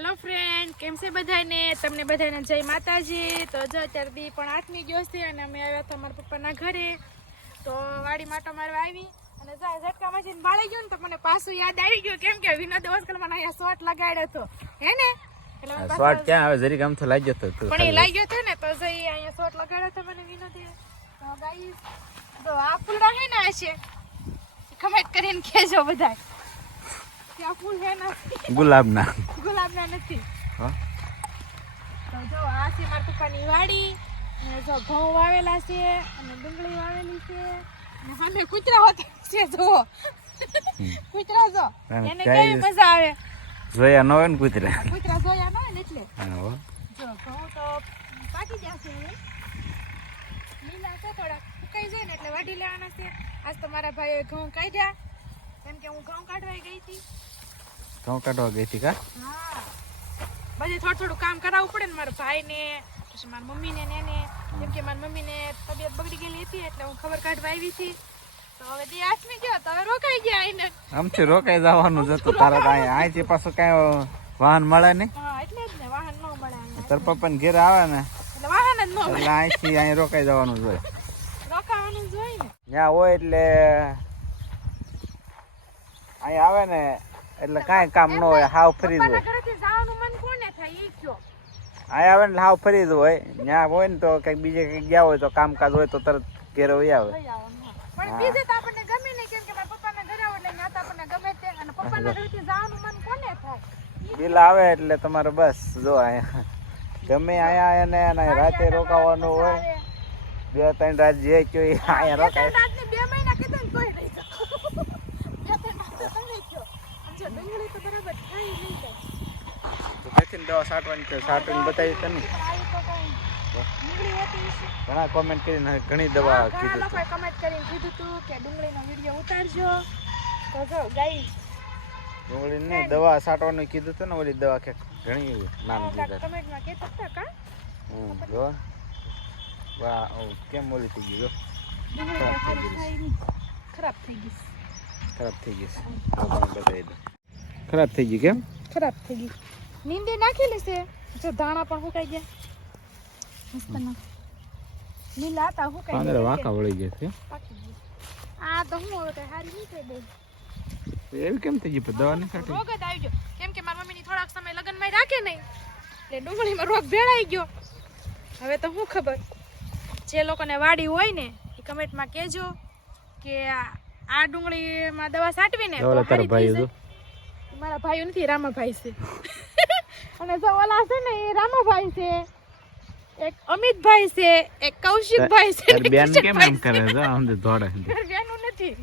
Hello friend केम से बधाने तमने बधाने जय माताजी। तो जो અત્યારે દી પણ 8મી ગયો છે અને અમે આવ્યા હતા મારા પપ્પાના ઘરે। તો વાડી માટો મારવા આવી અને જો ઝટકા મશીન બાળી ગયો ને તો મને પાછું યાદ આવી ગયું કેમ કે વિનોદ હોસ્ટેલમાં અહીંયા શોટ લગાડ્યો હતો હે ને એટલે શોટ ક્યાં આવે જરી કામ તો લાગ્યો હતો પણ એ લાગ્યો હતો ને તો જઈ અહીંયા શોટ લગાડ્યો હતો મને વિનોદે। તો ગાઈસ તો આ ફૂલડા હે ને આ છે કમેન્ટ કરીને કહેજો બધાય क्या फूल है ना गुलाबना નથી હા તો જો આ છે મારા પપ્પાની વાડી અને જો ઘઉં વાવેલા છે અને ડુંગળી વાવેલી છે અને સામે કૂતરા હોતા છે જો કૂતરા જો એને કેવી મજા આવે જોયા ન હોય ને કૂતરા જોયા ન હોય ને એટલે હા જો ઘઉં તો પાકી જશે હવે લીલા છે થોડા સુકાઈ જાય ને એટલે વાઢી લેવાના છે। આજ તો મારા ભાઈએ ઘઉં કાઢ્યા કેમ કે હું ઘઉં કાઢવા ગઈ હતી। ઘઉં કાઢવા ગઈ હતી કા હા બધે થોડું કામ કરાવવું પડે ને મારા ભાઈને પછી મારી મમ્મીને ને એને કેમ કે મારી મમ્મીને તબિયત બગડી ગયેલી હતી એટલે હું ખબર કાઢવા આવી હતી। તો હવે દી 8મી ગયો તો હવે રોકાઈ ગયા આઈને આમથી રોકાઈ જવાનું જ હતું તારે અહીંથી પાછું કાંઈ વાહન મળે નહીં। હા એટલે જ ને વાહન ન મળે અહીંયા તાર પપ્પાને ઘેર આવે ને એટલે વાહન જ ન મળે એટલે અહીંથી અહીં રોકાઈ જવાનું જ હોય રોકાવાનું જ હોય ને ત્યાં હોય એટલે અહીં આવે ને એટલે કાંઈ કામ ન હોય હાવ ફરી જ હોય ઘરેથી જવાનું મન કોને થાય ઈ કયો અહીં આવે ને હાવ ફરી જ હોય ત્યાં હોય ને તો કંઈક બીજે કંઈક ગયા હોય તો કામકાજ હોય તો તરત ઘેર વહી આવે પણ બીજે તો આપણને ગમે નહીં કેમ કે મારા પપ્પાના ઘરે આવે એટલે ત્યાં તો આપણને ગમે તે અને પપ્પાના ઘરેથી જવાનું મન કોને થાય બિલ આવે એટલે તમારે બસ જો અહીંયા ગમે અહીંયા એને રાતે રોકાવાનું હોય 2-3 રાત જે કયો અહીંયા રોકાય 2 મહિના કીધું ને તોય નહીં ડુંગળી તો બરાબર થાય નહીં પછી દવા છાંટવાની છે છાંટીને બતાવી તને ઘણા કોમેન્ટ કરીને ઘણી દવા કીધું લોકોએ કમેન્ટ કરીને કીધું તું કે ડુંગળીનો વિડિયો ઉતારજો તો જો ગાઈસ ડુંગળી નહીં દવા છાંટવાનું કીધું હતું ને ઓલી દવા કે ઘણી નામ દીધા કમેન્ટમાં કહેતા હતા કા જો વાહ કેમ ઓલી થઈ ગઈ જો ખરાબ થઈ ગઈ ખરાબ થઈ ગઈ બતાવી દો ખરાબ થઈ ગઈ કેમ ખરાબ થઈ ગઈ નીંદે નાખેલી છે જો દાણા પણ સુકાઈ ગયા મસ્ત ના લીલા હતા સુકાઈ ગયા પાંદડા વાંકા વળી ગયા છે આ તો હું હવે કઈ હારી નહીં થઈ ગઈ એવી કેમ થઈ ગઈ પણ દવા નહીં છાંટી રોગ જ આવી ગયો કેમ કે મારી મમ્મીની થોડાક સમય લગનમાં રાખે નહીં એટલે ડુંગળીમાં રોગ ભેળાઈ ગયો। હવે તો શું ખબર જે લોકોને વાડી હોય ને એ કમેન્ટમાં કહેજો કે આ ડુંગળીમાં દવા છાંટવી ને તો હારી થઈ જાય। મારા ભાઈઓ નથી રામાભાઈ છે અને જો ઓલા છે ને એ રામાભાઈ છે એક અમિતભાઈ છે એક કૌશિકભાઈ છે તાર બેન કેમ એમ કરે છે આમ તો દોડે તાર બેનું નથી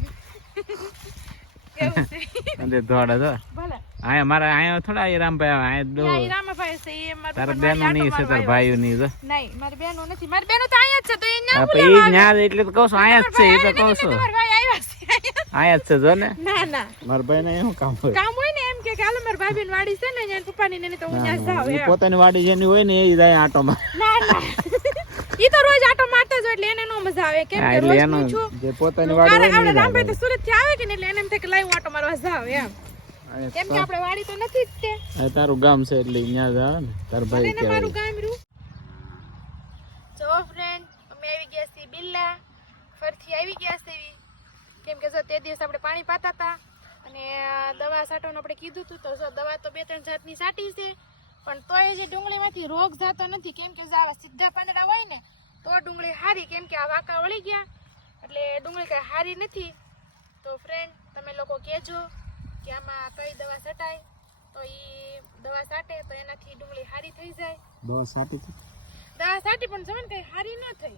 કેવું છે અંદે દોડે છે ભલે આયા મારા આયા થોડા એ રામભાઈ આયા દો એ રામાભાઈ છે એ મારા તાર બેનો ની છે તાર ભાઈઓ ની છે નહીં મારી બેનો નથી મારી બેનો તો અહીંયા જ છે તો એ ના આપે ઈ ન્યા એટલે તો કહું છું આયા જ છે એ તો કહું છું તમારા ભાઈ આવ્યા છે આયા જ છે જો ને ના ના મારા ભાઈ ને શું કામ હોય કામ હોય ને એમ કે હાલો મારી ભાભીની વાડી છે ને અહીંયા પપ્પાની ને તો હું ત્યાં જાવ ઈ પોતાની વાડી જેની હોય ને એ જાય આટોમાં ના ના ઈ તો રોજ આટો મારતા જ એટલે એને નો મજા આવે કેમ કે રોજ નું છું જે પોતાની વાડી હોય આપણે રામભાઈ તો સુરત થી આવે કે ને એટલે એને એમ થાય કે લાઈ હું આટો મારવા જાવ એમ કેમ કે આપણે વાડી તો નથી જ તે આ તારું ગામ છે એટલે ન્યા જા ને તાર ભાઈ કે મારું ગામ રૂ જો ફ્રેન્ડ અમે આવી ગયા છીએ બિલ્લા ફરથી આવી ગયા છીએ કેમ કે જો તે દિવસ આપણે પાણી પાતા હતા અને દવા છાંટવાનું આપણે કીધું હતું તો જો દવા તો 2-3 જાતની છાંટી છે પણ તોય જે ડુંગળીમાંથી રોગ જાતો નથી કેમ કે જ્યારે સીધા પાંદડા હોય ને તો ડુંગળી હારી કેમ કે આ વાંકા વળી ગયા એટલે ડુંગળી કાંઈ હારી નથી। તો ફ્રેન્ડ તમે લોકો કહેજો કે આમાં કઈ દવા છટાય તો એ દવા છાંટે તો એનાથી ડુંગળી હારી થઈ જાય। દવા છાંટી દવા છાંટી પણ જમણ કઈ હારી ન થઈ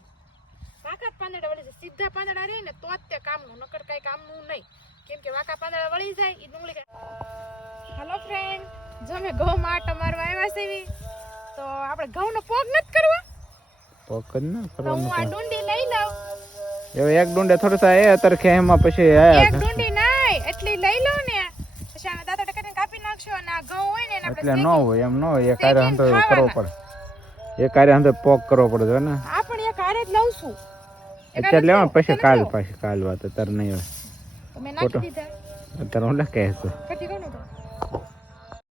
વાંકા પાંદડા વળી જાય સીધા પાંદડા રહે ને તો જ તે કામનું નકર કઈ કામનું નહીં કેમ કે વાંકા પાંદડા વળી જાય એ ડુંગળી હેલો ફ્રેન્ડ જો મેં ઘઉંમાં આટો મારવા આવ્યા છે તો આપણે ઘઉંનો પોગ નથી કરવા પોક ન તો હું આ ડુંડી લઈ લઉં હવે એક ડુંડે થોડું થાય એ તરખે એમાં પછી એક ડુંડી નહીં એટલી લઈ લઉં ને પછી આને દાંતડે કરીને કાપી નાખશો અને આ ઘઉં હોય ને એને એટલે ન હોય એમ ન હોય એ કાર્ય હંતો કરવો પડે એ કાર્ય હંતો પોક કરવો પડે ને આ પણ એક હારે જ લઉં છું એટલે લેવા પછી કાલ વાત તાર નહીં હોય તો મેં નાખી દીધા તાર હું લખે છે પછી કોનું